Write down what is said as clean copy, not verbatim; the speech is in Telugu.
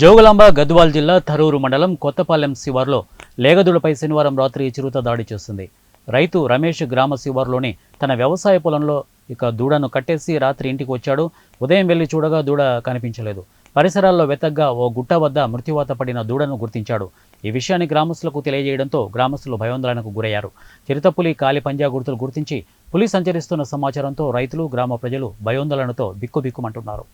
జోగులాంబ గద్వాల్ జిల్లా థరూరు మండలం కొత్తపాలెం శివార్లో లేగదూడపై శనివారం రాత్రి చిరుత దాడి చేస్తుంది. రైతు రమేష్ గ్రామ శివార్లోని తన వ్యవసాయ పొలంలో దూడను కట్టేసి రాత్రి ఇంటికి వచ్చాడు. ఉదయం వెళ్లి చూడగా దూడ కనిపించలేదు. పరిసరాల్లో వెతగ్గా ఓ గుట్ట వద్ద మృత్యువాత పడిన దూడను గుర్తించాడు. ఈ విషయాన్ని గ్రామస్తులకు తెలియజేయడంతో గ్రామస్తులు భయాందోళనకు గురయ్యారు. చిరుతపులి కాలి పంజా గుర్తులు గుర్తించి పులి సంచరిస్తున్న సమాచారంతో రైతులు గ్రామ ప్రజలు భయాందోళనతో బిక్కుబిక్కుమంటున్నారు.